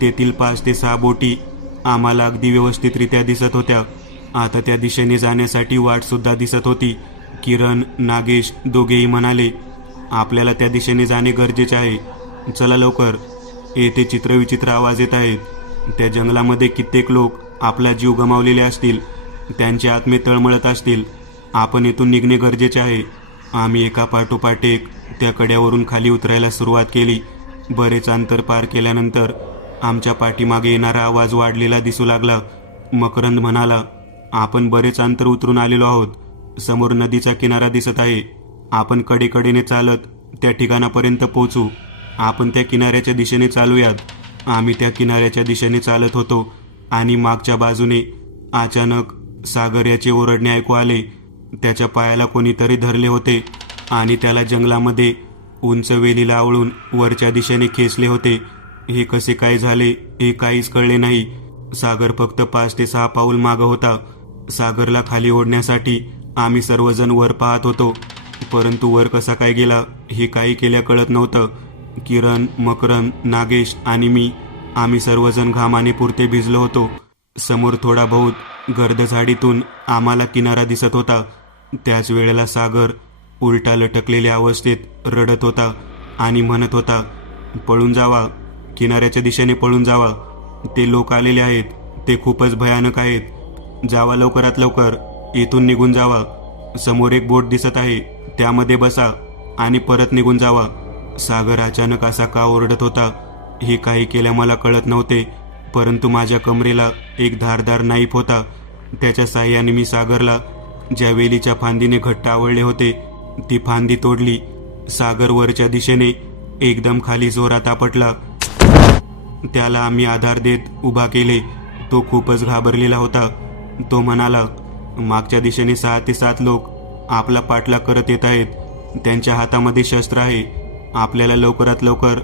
तेथील 5 ते 6 बोटी आम्हाला अगदी व्यवस्थितरित्या दिसत होत्या. आता त्या दिशेने जाण्यासाठी वाट सुद्धा दिसत होती. किरण, नागेश दोघेही म्हणाले, आपल्याला त्या दिशेने जाणे गरजेचे आहे. चला लवकर. येथे चित्रविचित्र आवाज येत आहेत. त्या जंगलामध्ये कित्येक लोक आपला जीव गमावलेले असतील. त्यांचे आत्मे तळमळत असतील. आपण येथून निघणे गरजेचे आहे. आम्ही एका पाठोपाठ एक त्या कड्यावरून खाली उतरायला सुरुवात केली. बरेच अंतर पार केल्यानंतर आमच्या पाठीमागे येणारा आवाज वाढलेला दिसू लागला. मकरंद म्हणाला, आपण बरेच अंतर उतरून आलेलो आहोत. समोर नदीचा किनारा दिसत आहे. आपण कडेकडेने चालत त्या ठिकाणापर्यंत पोहोचू. आपण त्या किनाऱ्याच्या दिशेने चालूयात. आम्ही त्या किनाऱ्याच्या दिशेने चालत होतो आणि मागच्या बाजूने अचानक सागर याचे ओरडणे ऐकू आले. त्याच्या पायाला कोणीतरी धरले होते आणि त्याला जंगलामध्ये उंच वेलीला आवळून वरच्या दिशेने खेचले होते. हे कसे काय झाले हे काहीच कळले नाही. सागर फक्त 5 ते 6 पाऊल मागं होता. सागरला खाली ओढण्यासाठी आम्ही सर्वजण वर पाहत होतो, परंतु वर कसा काय गेला हे काही केल्या कळत नव्हतं. किरण, मकरंद, नागेश आणि मी आम्ही सर्वजण घामाने पुरते भिजलो होतो. समोर थोडा बहुत गर्द झाडीतून आम्हाला किनारा दिसत होता. त्याच वेळेला सागर उलटा लटकलेल्या अवस्थेत रडत होता आणि म्हणत होता, पळून जावा, किनाऱ्याच्या दिशेने पळून जावा. ते लोक आलेले आहेत. ते खूपच भयानक आहेत. जावा लवकरात लवकर, इथून निघून जावा. समोर एक बोट दिसत आहे, त्यामध्ये बसा आणि परत निघून जावा. सागर अचानक असा का ओरडत होता हे काही केल्या मला कळत नव्हते, परंतु माझ्या कमरेला एक धारदार नाईफ होता. त्याच्या साह्याने मी सागरला ज्या वेलीच्या फांदीने घट्ट आवळले होते ती फांदी तोडली. सागर वरच्या दिशेने एकदम खाली जोरात आपटला. त्याला आम्ही आधार देत उभा केले. तो खूपच घाबरलेला होता. तो म्हणाला, मागच्या दिशेने 6 ते 7 लोक आपला पाठलाग करत येत आहेत. त्यांच्या हातामध्ये शस्त्र आहे. आपल्याला लवकरात लवकर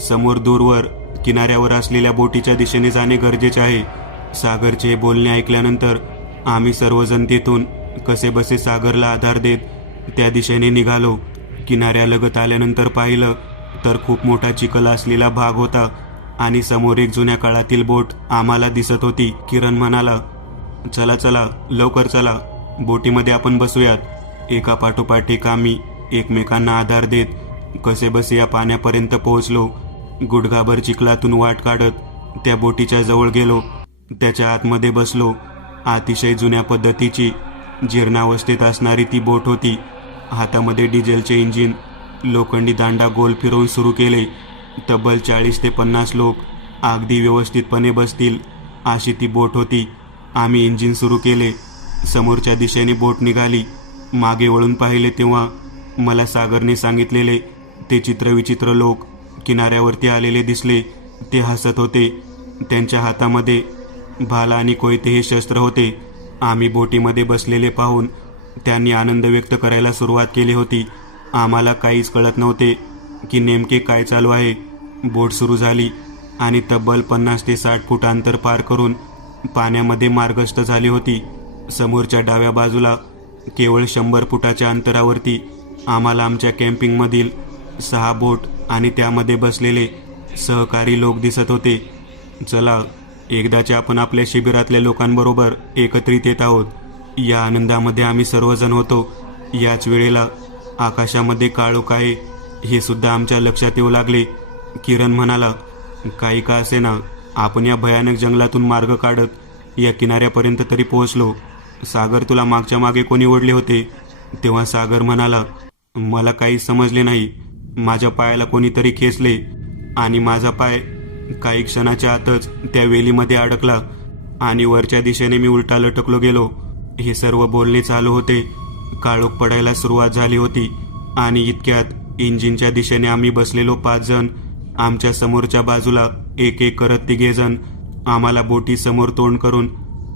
समोर दूरवर किनाऱ्यावर असलेल्या बोटीच्या दिशेने जाणे गरजेचे आहे. सागरचे बोलणे ऐकल्यानंतर आम्ही सर्वजण तेथून कसेबसे सागरला आधार देत त्या दिशेने निघालो. किनाऱ्यालगत आल्यानंतर पाहिलं तर खूप मोठा चिखल असलेला भाग होता आणि समोर एक जुन्या काळातील बोट आम्हाला दिसत होती. किरण म्हणाला, चला चला लवकर चला, बोटीमध्ये आपण बसूयात. एका पाठोपाठ एक आम्ही एकमेकांना आधार देत कसेबसे या पाण्यापर्यंत पोहोचलो. गुडघाभर चिखलातून वाट काढत त्या बोटीच्या जवळ गेलो. त्याच्या आतमध्ये बसलो. अतिशय जुन्या पद्धतीची जीर्णावस्थेत असणारी ती बोट होती. हातामध्ये डिझेलचे इंजिन लोखंडी दांडा गोल फिरवून सुरू केले. तब्बल 40 ते 50 लोक अगदी व्यवस्थितपणे बसतील अशी ती बोट होती. आम्ही इंजिन सुरू केले. समोरच्या दिशेने बोट निघाली. मागे वळून पाहिले तेव्हा मला सागरने सांगितलेले ते चित्रविचित्र लोक किनाऱ्यावरती आलेले दिसले. ते हसत होते. त्यांच्या हातामध्ये भाला आणि कोयते हे शस्त्र होते. आम्ही बोटीमध्ये बसलेले पाहून त्यांनी आनंद व्यक्त करायला सुरुवात केली होती. आम्हाला काहीच कळत नव्हते की नेमके काय चालू आहे. बोट सुरू झाली आणि तब्बल 50 ते 60 फूट अंतर पार करून पाण्यामध्ये मार्गस्थ झाली होती. समोरच्या डाव्या बाजूला केवळ 100 फुटाच्या अंतरावरती आम्हाला आमच्या कॅम्पिंगमधील 6 बोट आणि त्यामध्ये बसलेले सहकारी लोक दिसत होते. चला, एकदाच्या आपण आपल्या शिबिरातल्या लोकांबरोबर एकत्रित येत आहोत. या आनंदामध्ये आम्ही सर्वजण होतो. याच वेळेला आकाशामध्ये काळोख आहे हे सुद्धा आमच्या लक्षात येऊ लागले. किरण म्हणाला, काही का असेना, आपण या भयानक जंगलातून मार्ग काढत या किनाऱ्यापर्यंत तरी पोहोचलो. सागर, तुला मागच्या मागे कोणी ओढले होते? तेव्हा सागर म्हणाला, मला काही समजले नाही. माझ्या पायाला कोणीतरी खेचले आणि माझा पाय काही क्षणाच्या आतच त्या वेलीमध्ये अडकला आणि वरच्या दिशेने मी उलटा लटकलो गेलो. हे सर्व बोलणे चालू होते. काळोख पडायला सुरुवात झाली होती आणि इतक्यात इंजिनच्या दिशेने आम्ही बसलेलो 5 जण आमच्या समोरच्या बाजूला एक एक करत 3 जण आम्हाला बोटी समोर तोंड करून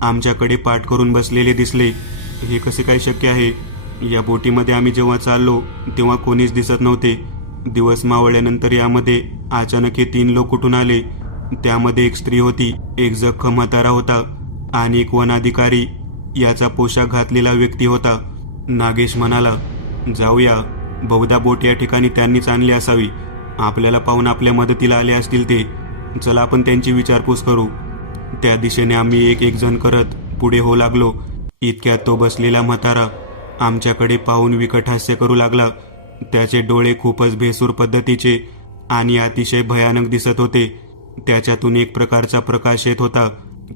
आमच्याकडे पाठ करून बसलेले दिसले. हे कसे काय शक्य आहे? या बोटीमध्ये आम्ही जेव्हा चाललो तेव्हा कोणीच दिसत नव्हते. दिवस मावळल्यानंतर यामध्ये अचानक हे 3 लोक कुठून आले. त्यामध्ये एक स्त्री होती, एक जखम म्हातारा होता आणि एक वनाधिकारी याचा पोशाख घातलेला व्यक्ती होता. नागेश म्हणाला, जाऊया, बहुधा बोट या ठिकाणी त्यांनीच आणली असावी. आपल्याला पाहून आपल्या मदतीला आले असतील ते. चला आपण त्यांची विचारपूस करू. त्या दिशेने आम्ही एक एक जण करत पुढे होऊ लागलो. इतक्यात तो बसलेला म्हातारा आमच्याकडे पाहून विकट हास्य करू लागला. त्याचे डोळे खूपच भेसूर पद्धतीचे आणि अतिशय भयानक दिसत होते. त्याच्यातून एक प्रकारचा प्रकाश येत होता.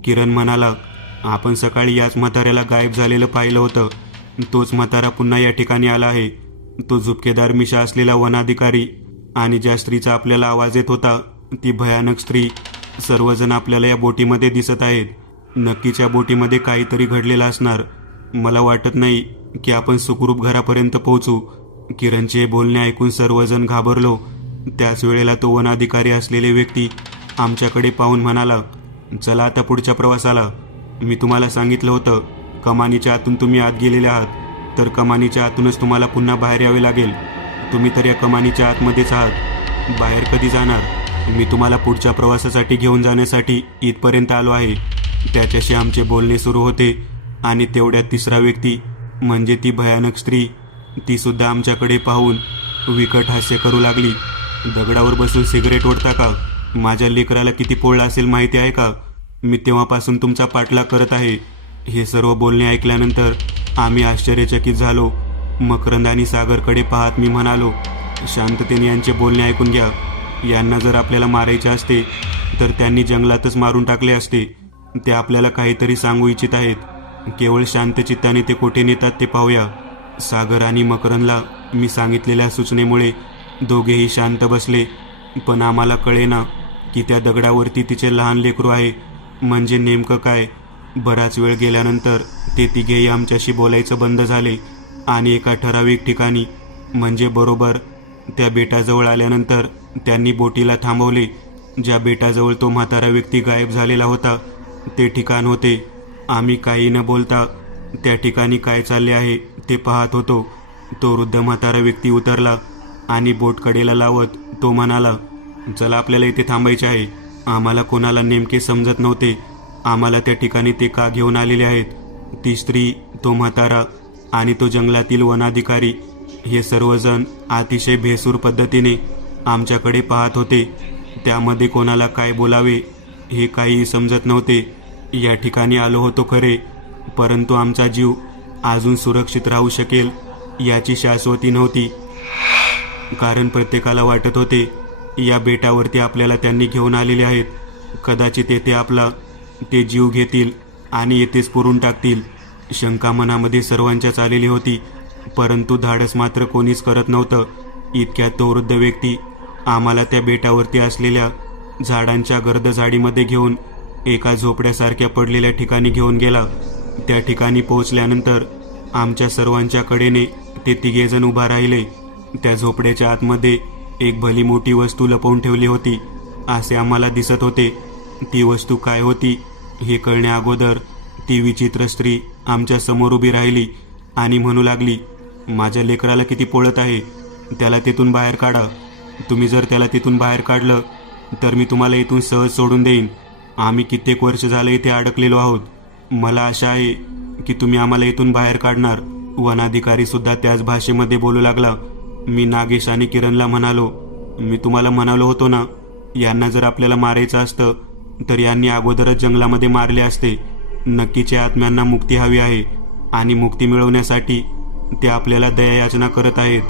किरण म्हणाला, आपण सकाळी याच म्हाताऱ्याला गायब झालेलं पाहिलं होतं. तोच म्हातारा पुन्हा या ठिकाणी आला आहे. तो झुपकेदार मिशा असलेला वनाधिकारी आणि ज्या स्त्रीचा आपल्याला आवाज येत होता ती भयानक स्त्री, सर्वजण आपल्याला या बोटीमध्ये दिसत आहेत. नक्कीच या बोटीमध्ये काहीतरी घडलेलं असणार. मला वाटत नाही की आपण सुखरूप घरापर्यंत पोहोचू. किरणचे बोलणे ऐकून सर्वजण घाबरलो. त्याच वेळेला तो वनाधिकारी असलेले व्यक्ती आमच्याकडे पाहून म्हणाला, चला आता पुढच्या प्रवासाला. मी तुम्हाला सांगितलं होतं, कमानीच्या आतून तुम्ही आत गेलेले आहात तर कमानीच्या आतूनच तुम्हाला पुन्हा बाहेर यावे लागेल. तुम्ही तर या कमानीच्या आतमध्येच आहात, बाहेर कधी जाणार? मी तुम्हाला पुढच्या प्रवासासाठी घेऊन जाण्यासाठी इथपर्यंत आलो आहे. त्याच्याशी आमचे बोलणे सुरू होते आणि तेवढ्यात तिसरा व्यक्ती म्हणजे ती भयानक स्त्री, ती सुद्धा आमच्याकडे पाहून विकट हास्य करू लागली. दगडावर बसून सिगरेट ओढता का? माझ्या लेकराला किती पोळला असेल माहिती आहे का? मी तेव्हापासून तुमचा पाठलाग करत आहे. हे सर्व बोलणे ऐकल्यानंतर आम्ही आश्चर्यचकित झालो. मकरंद आणि सागरकडे पाहत मी म्हणालो, शांततेने यांचे बोलणे ऐकून घ्या. यांना जर आपल्याला मारायचे असते तर त्यांनी जंगलातच मारून टाकले असते. ते आपल्याला काहीतरी सांगू इच्छित आहेत. केवळ शांतचित्ताने ते कुठे नेतात ते पाहूया. सागर आणि मकरंदला मी सांगितलेल्या सूचनेमुळे दोघेही शांत बसले. पण आम्हाला कळेना की त्या दगडावरती तिचे लहान लेकरू आहे म्हणजे नेमकं काय. बराच वेळ गेल्यानंतर ते तिघेही आमच्याशी बोलायचं बंद झाले आणि एका ठराविक ठिकाणी म्हणजे बरोबर त्या बेटाजवळ आल्यानंतर त्यांनी बोटीला थांबवले. ज्या बेटाजवळ तो म्हातारा व्यक्ती गायब झालेला होता ते ठिकाण होते. आम्ही काही न बोलता त्या ठिकाणी काय चालले आहे ते पाहत होतो. तो वृद्ध म्हातारा व्यक्ती उतरला आणि बोट कडेला लावत तो म्हणाला, चला आपल्याला इथे थांबायचे आहे. आम्हाला कोणाला नेमके समजत नव्हते. आम्हाला त्या ठिकाणी ते का घेऊन आलेले आहेत. ती स्त्री, तो म्हातारा आणि तो जंगलातील वनाधिकारी हे सर्वजण अतिशय भेसूर पद्धतीने आमच्याकडे पाहत होते. त्यामध्ये कोणाला काय बोलावे हे काही समजत नव्हते. या ठिकाणी आलो होतो खरे, परंतु आमचा जीव अजून सुरक्षित राहू शकेल याची शाश्वती नव्हती. कारण प्रत्येकाला वाटत होते या बेटावरती आपल्याला त्यांनी घेऊन आलेले आहेत. कदाचित येथे आपला ते जीव घेतील आणि येथेच पुरून टाकतील. शंका मनामध्ये सर्वांच्याच आलेली होती, परंतु धाडस मात्र कोणीच करत नव्हतं. इतक्यात तो वृद्ध व्यक्ती आम्हाला त्या बेटावरती असलेल्या झाडांच्या गर्द झाडीमध्ये घेऊन एका झोपड्यासारख्या पडलेल्या ठिकाणी घेऊन गेला. त्या ठिकाणी पोहोचल्यानंतर आमच्या सर्वांच्या कडेने ते तिघेजण उभा राहिले. त्या झोपड्याच्या आतमध्ये एक भली मोठी वस्तू लपवून ठेवली होती असे आम्हाला दिसत होते. ती वस्तू काय होती हे कळण्या अगोदर ती विचित्र स्त्री आमच्या समोर उभी राहिली आणि म्हणू लागली, माझ्या लेकराला किती पोळत आहे, त्याला तिथून बाहेर काढा. तुम्ही जर त्याला तिथून बाहेर काढलं तर मी तुम्हाला इथून सहज सोडून देईन. आम्ही कित्येक वर्ष झाले इथे अडकलेलो आहोत. मला आशा आहे की तुम्ही आम्हाला इथून बाहेर काढणार. वनाधिकारी सुद्धा त्याच भाषेमध्ये बोलू लागला. मी नागेश आणि किरणला म्हणालो, मी तुम्हाला म्हणालो होतो ना, यांना जर आपल्याला मारायचं असतं तर यांनी अगोदरच जंगलामध्ये मारले असते. नक्कीच या आत्म्यांना मुक्ती हवी आहे आणि मुक्ती मिळवण्यासाठी ते आपल्याला दयायाचना करत आहेत.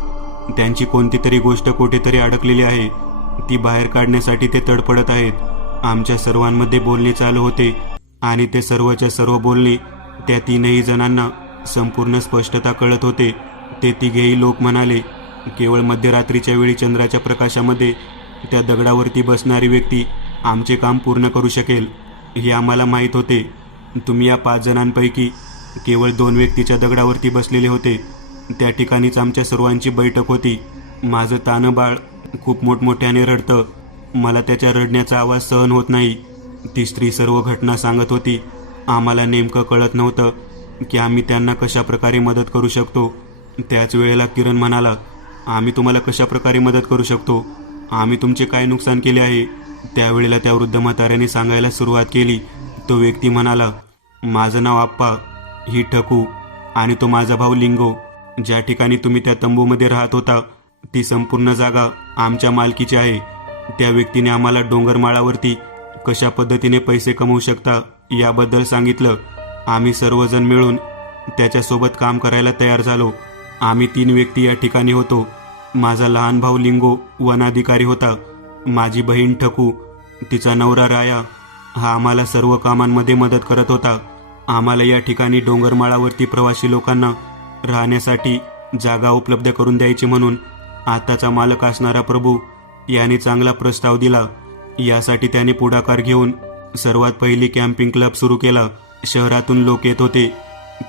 त्यांची कोणती तरी गोष्ट कुठेतरी अडकलेली आहे, ती बाहेर काढण्यासाठी ते तडफडत आहेत. आमच्या सर्वांमध्ये बोलणे चालू होते आणि ते सर्वच्या सर्व बोलणे त्या तीनही जणांना संपूर्ण स्पष्टता कळत होते. ते तिघेही लोक म्हणाले, केवळ मध्यरात्रीच्या वेळी चंद्राच्या प्रकाशामध्ये त्या दगडावरती बसणारी व्यक्ती आमचे काम पूर्ण करू शकेल हे आम्हाला माहीत होते. तुम्ही या 5 जणांपैकी केवळ 2 व्यक्तीच्या दगडावरती बसलेले होते. त्या ठिकाणीच आमच्या सर्वांची बैठक होती. माझं तानं बाळ खूप मोठमोठ्याने रडतं. मला त्याच्या रडण्याचा आवाज सहन होत नाही. ती स्त्री सर्व घटना सांगत होती. आम्हाला नेमकं कळत नव्हतं की आम्ही त्यांना कशा प्रकारे मदत करू शकतो. त्याच वेळेला किरण म्हणाला, आम्ही तुम्हाला कशा प्रकारे मदत करू शकतो? आम्ही तुमचे काय नुकसान केले आहे? त्यावेळेला त्या वृद्ध म्हाताऱ्याने सांगायला सुरुवात केली. तो व्यक्ती म्हणाला, माझं नाव आप्पा, ही ठकू आणि तो माझा भाऊ लिंगो. ज्या ठिकाणी तुम्ही त्या तंबूमध्ये राहत होता ती संपूर्ण जागा आमच्या मालकीची आहे. त्या व्यक्तीने आम्हाला डोंगरमाळावरती कशा पद्धतीने पैसे कमवू शकता याबद्दल सांगितलं. आम्ही सर्वजण मिळून त्याच्यासोबत काम करायला तयार झालो. आम्ही 3 व्यक्ती या ठिकाणी होतो. माझा लहान भाऊ लिंगो वनाधिकारी होता. माझी बहीण ठकू, तिचा नवरा राया हा आम्हाला सर्व कामांमध्ये मदत करत होता. आम्हाला या ठिकाणी डोंगरमाळावरती प्रवासी लोकांना राहण्यासाठी जागा उपलब्ध करून द्यायची म्हणून आताचा मालक असणारा प्रभू याने चांगला प्रस्ताव दिला. यासाठी त्याने पुढाकार घेऊन सर्वात पहिली कॅम्पिंग क्लब सुरू केला. शहरातून लोक येत होते.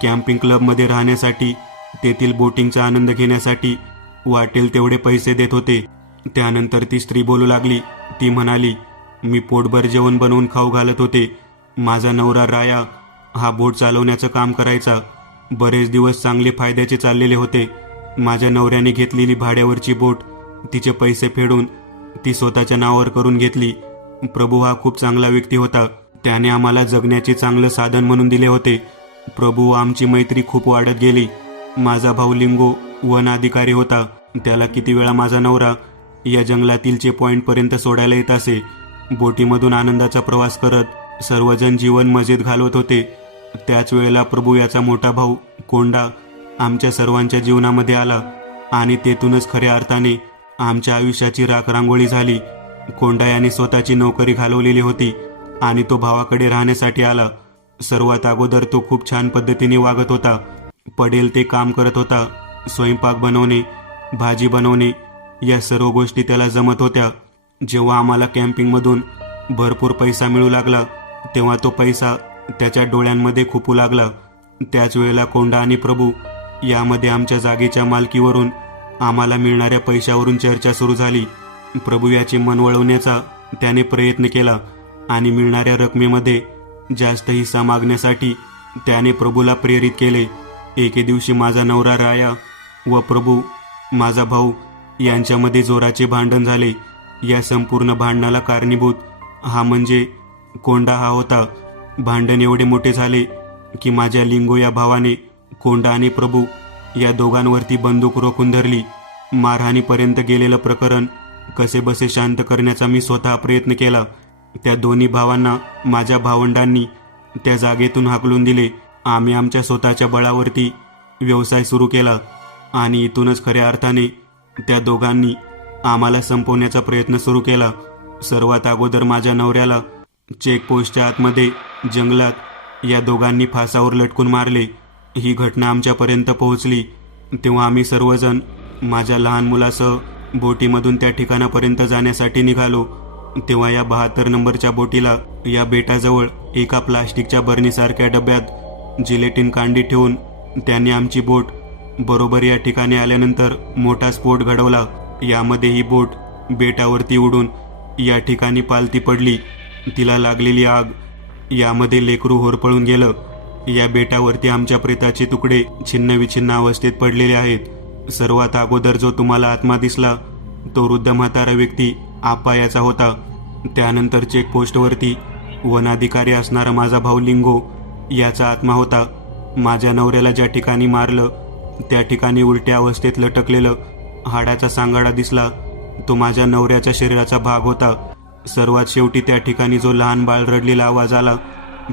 कॅम्पिंग क्लबमध्ये राहण्यासाठी, तेथील बोटिंगचा आनंद घेण्यासाठी वाटेल तेवढे पैसे देत होते. त्यानंतर ती स्त्री बोलू लागली. ती म्हणाली, मी पोटभर जेवण बनवून खाऊ घालत होते. माझा नवरा राया हा बोट चालवण्याचं काम करायचा. बरेच दिवस चांगले फायद्याचे चाललेले होते. माझ्या नवऱ्याने घेतलेली भाड्यावरची बोट तिचे पैसे फेडून ती स्वतःच्या नावावर करून घेतली. प्रभू हा खूप चांगला व्यक्ती होता. त्याने आम्हाला जगण्याचे चांगलं साधन म्हणून दिले होते. प्रभू आमची मैत्री खूप वाढत गेली. माझा भाऊ लिंगो वन अधिकारी होता. त्याला किती वेळा माझा नवरा या जंगलातील चे पॉइंटपर्यंत सोडायला येत असे. बोटीमधून आनंदाचा प्रवास करत सर्वजण जीवन मजेत घालवत होते. त्याच वेळेला प्रभू याचा मोठा भाऊ कोंडा आमच्या सर्वांच्या जीवनामध्ये आला आणि तेथूनच खऱ्या अर्थाने आमच्या आयुष्याची राखरांगोळी झाली. कोंडा याने स्वतःची नोकरी घालवलेली होती आणि तो भावाकडे राहण्यासाठी आला. सर्वात अगोदर तो खूप छान पद्धतीने वागत होता. पडेल ते काम करत होता. स्वयंपाक बनवणे, भाजी बनवणे या सर्व गोष्टी त्याला जमत होत्या. जेव्हा आम्हाला कॅम्पिंगमधून भरपूर पैसा मिळू लागला तेव्हा तो पैसा त्याच्या डोळ्यांमध्ये खुपू लागला. त्याच वेळेला कोंडा आणि प्रभू यामध्ये आमच्या जागेच्या मालकीवरून आम्हाला मिळणाऱ्या पैशावरून चर्चा सुरू झाली. प्रभू याचे मन वळवण्याचा त्याने प्रयत्न केला आणि मिळणाऱ्या रकमेमध्ये जास्त हिस्सा मागण्यासाठी त्याने प्रभूला प्रेरित केले. एके दिवशी माझा नवरा राया व प्रभू माझा भाऊ यांच्यामध्ये जोराचे भांडण झाले. या संपूर्ण भांडणाला कारणीभूत हा म्हणजे कोंडा हा होता. भांडण एवढे मोठे झाले की माझ्या लिंगो या भावाने कोंडा आणि प्रभू या दोघांवरती बंदूक रोखून धरली. मारहाणीपर्यंत गेलेलं प्रकरण कसेबसे शांत करण्याचा मी स्वतः प्रयत्न केला. त्या दोन्ही भावांना माझ्या भावंडांनी त्या जागेतून हाकलून दिले. आम्ही आमच्या स्वतःच्या बळावरती व्यवसाय सुरू केला आणि इथूनच खऱ्या अर्थाने त्या दोघांनी आम्हाला संपवण्याचा प्रयत्न सुरू केला. सर्वात अगोदर माझ्या नवऱ्याला चेकपोस्टच्या आतमध्ये जंगलात या दोघांनी फासावर लटकून मारले. ही घटना आमच्यापर्यंत पोहोचली तेव्हा आम्ही सर्वजण माझ्या लहान मुलासह बोटीमधून त्या ठिकाणापर्यंत जाण्यासाठी निघालो. तेव्हा या 72 नंबरच्या बोटीला या बेटाजवळ एका प्लास्टिकच्या बरणीसारख्या डब्यात जिलेटिन कांडी ठेवून त्यांनी आमची बोट बरोबर या ठिकाणी आल्यानंतर मोठा स्फोट घडवला. यामध्ये ही बोट बेटावरती उडून या ठिकाणी पालती पडली. तिला लागलेली आग यामध्ये लेकरू होरपळून गेलं. या बेटावरती आमच्या प्रेताचे तुकडे छिन्नविछिन्न अवस्थेत पडलेले आहेत. सर्वात अगोदर जो तुम्हाला आत्मा दिसला तो वृद्ध म्हातारा व्यक्ती आप्पा याचा होता. त्यानंतर चेकपोस्टवरती वनाधिकारी असणारा माझा भाऊ लिंगो याचा आत्मा होता. माझ्या नवऱ्याला ज्या ठिकाणी मारलं त्या ठिकाणी उलट्या अवस्थेत लटकलेलं हाडाचा सांगाडा दिसला. तो माझ्या नवऱ्याच्या शरीराचा भाग होता. सर्वात शेवटी त्या ठिकाणी जो लहान बाळ रडलेला आवाज आला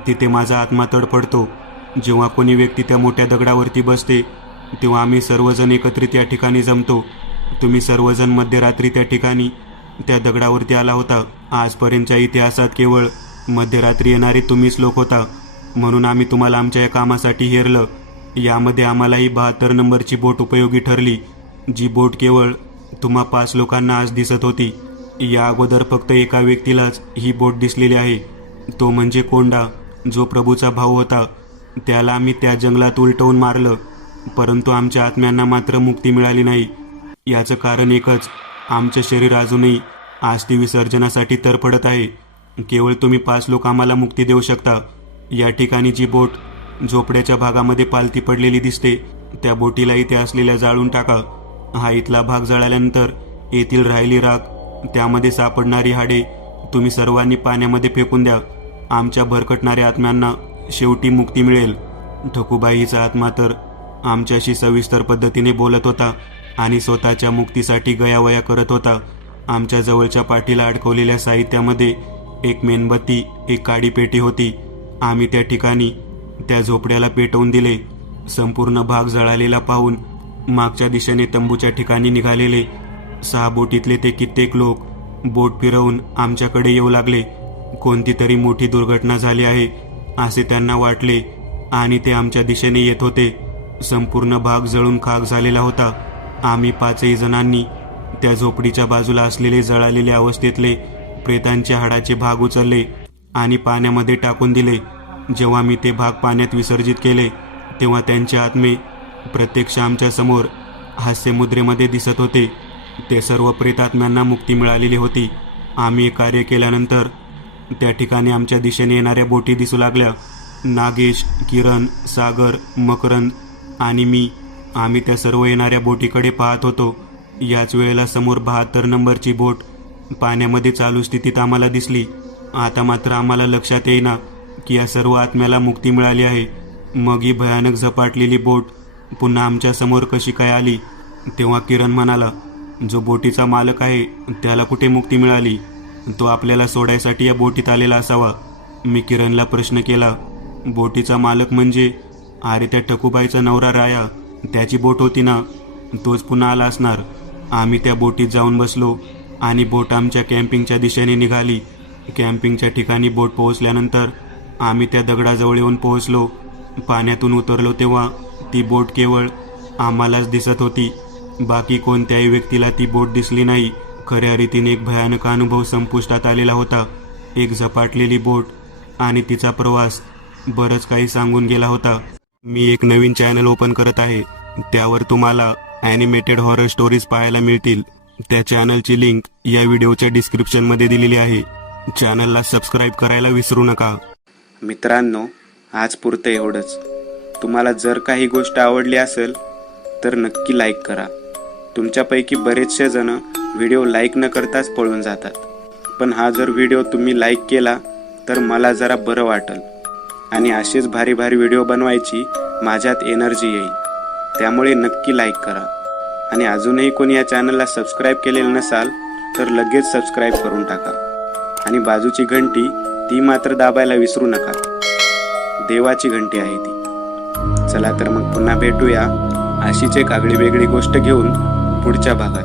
तिथे माझा आत्मा तडफडतो. जेव्हा कोणी व्यक्ती त्या मोठ्या दगडावरती बसते तेव्हा आम्ही सर्वजण एकत्रित या ठिकाणी जमतो. तुम्ही सर्वजण मध्यरात्री त्या ठिकाणी त्या दगडावरती आला होता. आजपर्यंतच्या इतिहासात केवळ मध्यरात्री येणारे तुम्हीच लोक होता, म्हणून आम्ही तुम्हाला आमच्या या कामासाठी हेरलं. यामध्ये आम्हालाही 72 नंबरची बोट उपयोगी ठरली, जी बोट केवळ तुम्हा 5 लोकांना आज दिसत होती. या अगोदर फक्त एका व्यक्तीलाच ही बोट दिसलेली आहे, तो म्हणजे कोंडा, जो प्रभूचा भाऊ होता. त्याला आम्ही त्या जंगलात उलटवून मारलं, परंतु आमच्या आत्म्यांना मात्र मुक्ती मिळाली नाही. याचं कारण एकच, आमचं शरीर अजूनही आस्थी विसर्जनासाठी तरफडत आहे. केवळ तुम्ही 5 लोक आम्हाला मुक्ती देऊ शकता. या ठिकाणी जी बोट झोपड्याच्या भागामध्ये पालती पडलेली दिसते त्या बोटीला इथे असलेल्या जाळून टाका. हा इथला भाग जळाल्यानंतर येथील राहिली राख, त्यामध्ये सापडणारी हाडे तुम्ही सर्वांनी पाण्यामध्ये फेकून द्या. आमच्या भरकटणाऱ्या आत्म्यांना शेवटी मुक्ती मिळेल. ठकूबाईचा आत्मा तर आमच्याशी सविस्तर पद्धतीने बोलत होता आणि स्वतःच्या मुक्तीसाठी गयावया करत होता. आमच्या जवळच्या पाठीला अडकवलेल्या साहित्यामध्ये एक मेणबत्ती, एक काडी पेटी होती. आम्ही त्या ठिकाणी त्या झोपड्याला पेटवून दिले. संपूर्ण भाग जळालेला पाहून मागच्या दिशेने तंबूच्या ठिकाणी निघालेले 6 बोटीतले ते कित्येक लोक बोट फिरवून आमच्याकडे येऊ लागले. कोणती तरी मोठी दुर्घटना झाली आहे असे त्यांना वाटले आणि ते आमच्या दिशेने येत होते. संपूर्ण भाग जळून खाक झालेला होता. आम्ही 5 जणांनी त्या झोपडीच्या बाजूला असलेले जळालेल्या अवस्थेतले प्रेतांच्या हाडाचे भाग उचलले आणि पाण्यामध्ये टाकून दिले. जेव्हा मी ते भाग पाण्यात विसर्जित केले तेव्हा त्यांचे आत्मे प्रत्यक्ष आमच्या समोर हास्यमुद्रेमध्ये दिसत होते. ते सर्व प्रेतात्म्यांना मुक्ती मिळालेली होती. आम्ही हे कार्य केल्यानंतर त्या ठिकाणी आमच्या दिशेने येणाऱ्या बोटी दिसू लागल्या. नागेश, किरण, सागर, मकरंद आणि मी आम्ही त्या सर्व येणाऱ्या बोटीकडे पाहत होतो. याच वेळेला समोर 72 नंबरची बोट पाण्यामध्ये चालू स्थितीत आम्हाला दिसली. आता मात्र आम्हाला लक्षात येईना की या सर्व आत्म्याला मुक्ती मिळाली आहे. मग ही भयानक झपाटलेली बोट पुन्हा आमच्या समोर कशी काय आली? तेव्हा किरण म्हणाला, जो बोटीचा मालक आहे त्याला कुठे मुक्ती मिळाली? तो आपल्याला सोडायसाठी या बोटीत आलेला असावा. मी किरणला प्रश्न केला, बोटीचा मालक म्हणजे? अरे त्या ठकूबाईचा नवरा राया, त्याची बोट होती ना, तोच पुन्हा आला असणार. आम्ही त्या बोटीत जाऊन बसलो आणि बोट आमच्या कॅम्पिंगच्या दिशेने निघाली. कॅम्पिंगच्या ठिकाणी बोट पोहोचल्यानंतर आम्ही त्या दगडाजवळ येऊन पोहोचलो. पाण्यातून उतरलो तेव्हा ती बोट केवळ आम्हालाच दिसत होती. बाकी कोणत्याही व्यक्तीला ती बोट दिसली नाही. खऱ्या रीतीने एक भयानक अनुभव संपुष्टात आलेला होता. एक झपाटलेली बोट आणि तिचा प्रवास बरंच काही सांगून गेला होता. मी एक नवीन चॅनल ओपन करत आहे. त्यावर तुम्हाला ॲनिमेटेड हॉरर स्टोरीज पाहायला मिळतील. त्या चॅनलची लिंक या व्हिडिओच्या डिस्क्रिप्शनमध्ये दिलेली आहे. चॅनलला सबस्क्राईब करायला विसरू नका. मित्रांनो, आज पुरतं एवढंच. तुम्हाला जर काही गोष्ट आवडली असेल तर नक्की लाईक करा. तुमच्यापैकी बरेचसे जण व्हिडिओ लाईक न करताच पळून जातात, पण हा जर व्हिडिओ तुम्ही लाईक केला तर मला जरा बरं वाटेल आणि असेच भारी भारी व्हिडिओ बनवायची माझ्यात एनर्जी येईल. त्यामुळे नक्की लाईक करा आणि अजूनही कोणी या चॅनलला सबस्क्राईब केलेलं नसाल तर लगेच सबस्क्राईब करून टाका आणि बाजूची घंटी ती मात्र दाबायला विसरू नका. देवाची घंटी आहे ती. चला तर मग पुन्हा भेटूया अशीच एक आगळी वेगळी गोष्ट घेऊन पुढच्या भागात.